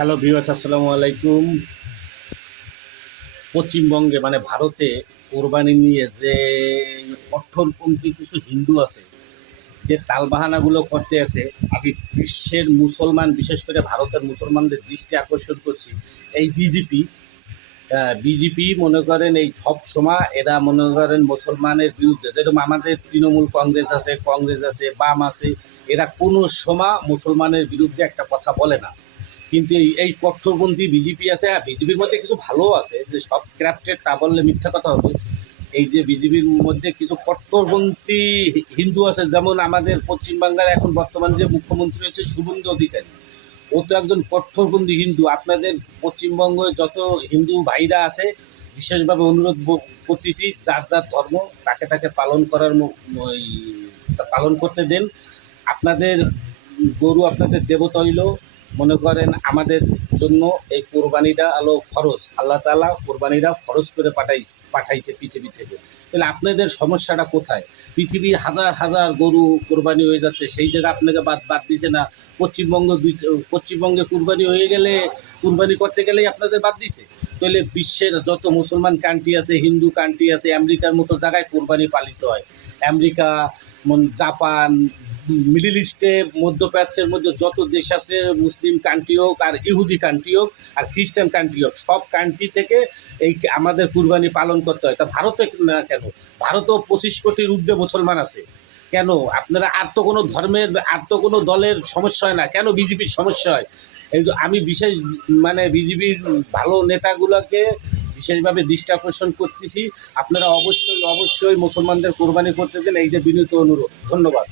Hello viewers, আসসালামু আলাইকুম। পশ্চিমবঙ্গে মানে ভারতে কোরবানি নিয়ে যে কট্টরপন্থী কিছু হিন্দু আছে, যে তালবাহানাগুলো করতে আছে, আমি বিশ্বের মুসলমান, বিশেষ করে ভারতের মুসলমানদের দৃষ্টি আকর্ষণ করছি। এই বিজেপি মনে করেন এই সব সময় এরা মনে করেন মুসলমানের বিরুদ্ধে, যেরকম আমাদের তৃণমূল কংগ্রেস আছে, বাম আছে, এরা কোনো সময় মুসলমানের বিরুদ্ধে একটা কথা বলে না। কিন্তু এই কট্টরপন্থী বিজেপি আছে, আর বিজেপির মধ্যে কিছু ভালো আছে, যে সব ক্রাফটেড তা বললে মিথ্যা কথা হবে। এই যে বিজেপির মধ্যে কিছু কট্টরপন্থী হিন্দু আছে, যেমন আমাদের পশ্চিমবাংলার এখন বর্তমান যে মুখ্যমন্ত্রী হচ্ছে শুভেন্দু অধিকারী, ও তো একজন কট্টরপন্থী হিন্দু। আপনাদের পশ্চিমবঙ্গে যত হিন্দু ভাইরা আছে, বিশেষভাবে অনুরোধ করতেছি, যার যার ধর্ম তাকে তাকে পালন করার ওই পালন করতে দেন। আপনাদের গরু আপনাদের দেবতা হইল, মনে করেন আমাদের জন্য এই কোরবানিটা আলো ফরজ, আল্লাহ তাআলা কোরবানিটা ফরজ করে পাঠাইছে পৃথিবী থেকে। তাহলে আপনাদের সমস্যাটা কোথায়? পৃথিবীর হাজার হাজার গরু কোরবানি হয়ে যাচ্ছে, সেই জায়গায় আপনাকে বাদ বাদ দিচ্ছে না। পশ্চিমবঙ্গে কুরবানি হয়ে গেলে, কুরবানি করতে গেলেই আপনাদের বাদ দিছে। তাহলে বিশ্বের যত মুসলমান কান্ট্রি আছে, হিন্দু কান্ট্রি আছে, আমেরিকার মতো জায়গায় কোরবানি পালিত হয়। আমেরিকা, জাপান, মিডল ইস্টে, মধ্যপ্রাচ্যের মধ্যে যত দেশ আছে, মুসলিম কান্ট্রি হোক আর ইহুদি কান্ট্রি হোক আর খ্রিস্টান কান্ট্রি হোক, সব কান্ট্রি থেকে এই আমাদের কুরবানি পালন করতে হয়। তা ভারতে না কেন? ভারতেও 25 কোটির ঊর্ধ্বে মুসলমান আছে। কেন আপনারা আর তো কোনো ধর্মের, আর তো কোনো দলের সমস্যা হয় না, কেন বিজেপির সমস্যা হয়? এই যে আমি বিশেষ মানে বিজেপির ভালো নেতাগুলোকে বিশেষভাবে দৃষ্টি আকর্ষণ করতেছি, আপনারা অবশ্যই অবশ্যই মুসলমানদের কোরবানি করতে দেন, এই যে বিনীত অনুরোধ। ধন্যবাদ।